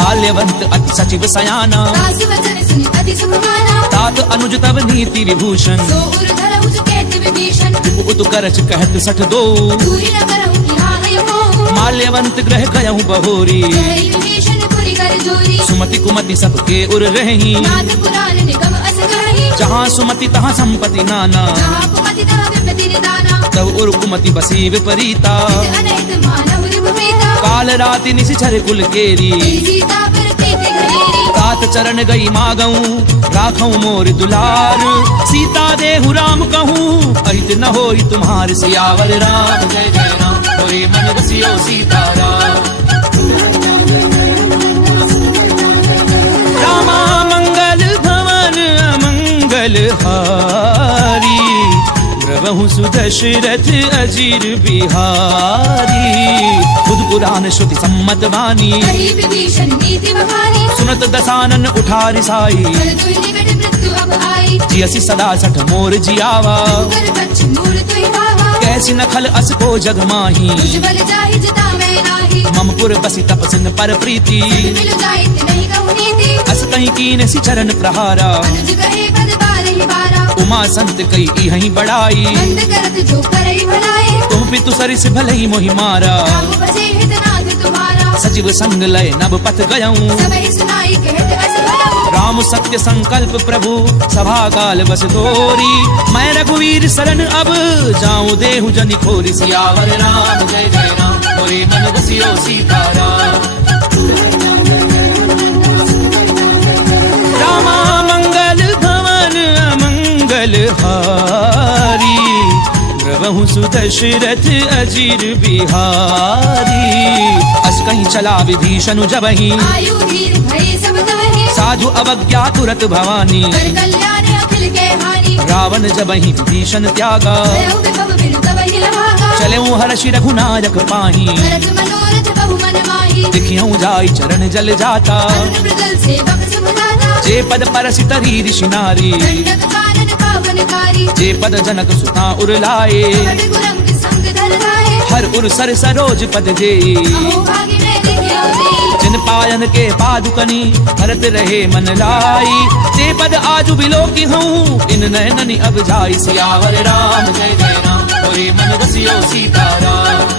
माल्यवंत अति सचिव सयाना दासी वचन सुनि अति सुखमाना तात अनुज तव नीति विभूषण सो उर धरहु जो कहते विभीषण उत करच कहत सठ दो दूरी न करहु कि हाँ है मोह माल्यवंत ग्रह गयहु बहोरी कहि विभीषण पुरि कर जोरी सुमति कुमति सबके उर रही नाथ पुराण निगम अस कहि जहाँ सुमति तहाँ संपत्ति नाना जहाँ कुमति तहाँ विपत्ति निदाना तब उर कुमति बसी विपरीता निज अनहित मानव रिपुपीता काल राति निशिचर कुल केरी सीता पर प्रीति घनेरी तात चरण गई मागऊं राखऊं मोर दुलार सीता देहु राम कहूँ अहित न होई तुम्हार सियावर राम जय जय राम होए मन बसियो सीताराम रामा मंगल भवन अमंगल हारी द्रवहु सुदशरथ अजीर बिहारी खुद पुराण श्रुति सम्मत वाणी कहि विभीषण नीति बखानी सुनत दसानन उठारि साई फल तुहि निकट मृत्यु अब आई जियसि सदा सठ मोर जियावा कर बच्च मूल तुहि भावा कैसी नखल अस को जग माही तुझ बल जाहि जता मैं नाही ममपुर बसी तपसिन पर प्रीति मिल जाहि नहीं कहु नीति अस कहीं कीन सि चरण प्रहारा अनुज कहे पद बारहि बारा उमा संत कई इहहीं बड़ाई बंद करत जो करहि भलाई तुम पितु सरिस भलई मोहि मारा राम बसे हितनाथ तुम्हारा सचिव संग लय नभ पथ गयऊं सबहि सुनाई कहत अस भयऊ राम सत्य संकल्प प्रभु सभा काल बस तोरी मैं रघुवीर शरण अब जाऊं देहु जनि खोरी सियावर राम जय जय राम होए मन बसियो सीताराम रामा मंगल भवन अमंगल हारी द्रवहु सुदशरथ अजीर बिहारी अस कहीं चला विभीषण जबहि आयु धीर भय सब तवहि साधु अवज्ञा तुरत भवानी कर कल्याण अखिल के हानि रावण जबहि विभीषण त्यागा भयउ विभव बिनु तवहि लभागा चले हर्षि रघुनायक पाही भरत मनोरथ बहु मन माही दिखियऊं जाई चरण जल जाता अरुण मृगल सेवक सुख दाता जे पद परसि तरी ऋषि नारी दंडक कानन पावनकारी जे पद जनक सुता उर लाए खड्ग रंग संग धर धाये हर उर सर सरोज पद जे अहो भागी मैं देखियो दे जिन पायन के पादुकनी भरत रहे मन लाई ते पद आजु बिलोकी हूँ इन नयननि अब जाई सियावर राम जय जय राम होए मन बसियो सीताराम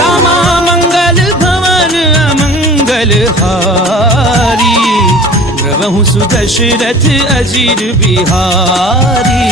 रामा मंगल भवन अमंगल हारी द्रवहु सुदशरथ अजीर बिहारी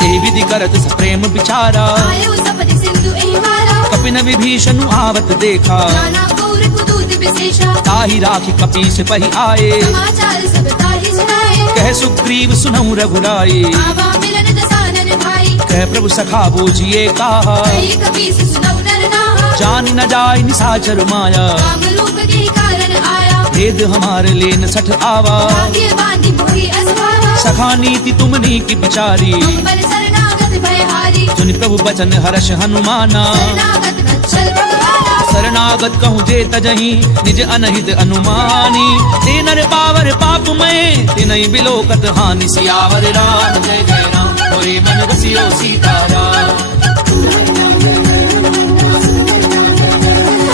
ते विधि करत सप्रेम विचारा आयु सपति सिंधु एहि मारा कपिन विभीषण आवत देखा नाना कौर कुदूत विशेषा ताहि राखी कपीस पहि आए समाचार सब ताहि सुनाए कह सुग्रीव सुनहु रघुराई आवा मिलन दसानन भाई कह प्रभु सखा बूझिए कहा कहि कपीस सुनौ नर नाहा जान न जाय निसाचर माया काम रूप के कारण आया भेद हमारे लेन सठ आवा भाग्य बांधि मोहि असभावा सखा नीति तुमनी की बिचारी बल शरणागत भयहारी सुनि प्रभु बचन हर्ष हनुमाना शरणागत वत्सल भगवाना शरणागत कहूँ जे तजहि निज अनहित अनुमानी ते नर पावर पाप में तिनहि बिलोकत हानि सियावर राम जय जय राम होए मन बसियो सीताराम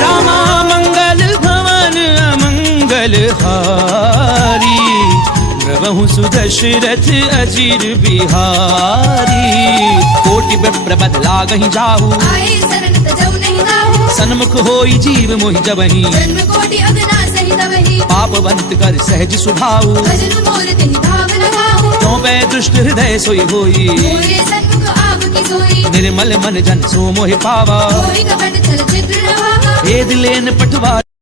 रामा मंगल भवन अमंगल हारी द्रवहु सुदशरथ अजीर बिहारी कोटि प्रबद लागहि जाहू आए शरण तजौ नहीं नाहु सन्मुख होई जीव मोहि जबहि जन्म कोटि अगना सहित वही पापवंत कर सहज सुभाऊ भजन मोर तिनि भाव लगाहु क्यों पै दुष्ट हृदय सोई होई मोरे सन्मुख आव की सोई निर्मल मन जन सो मोहि पावा कोई कपट छल छिद्र न भावा भेद लेन पटवा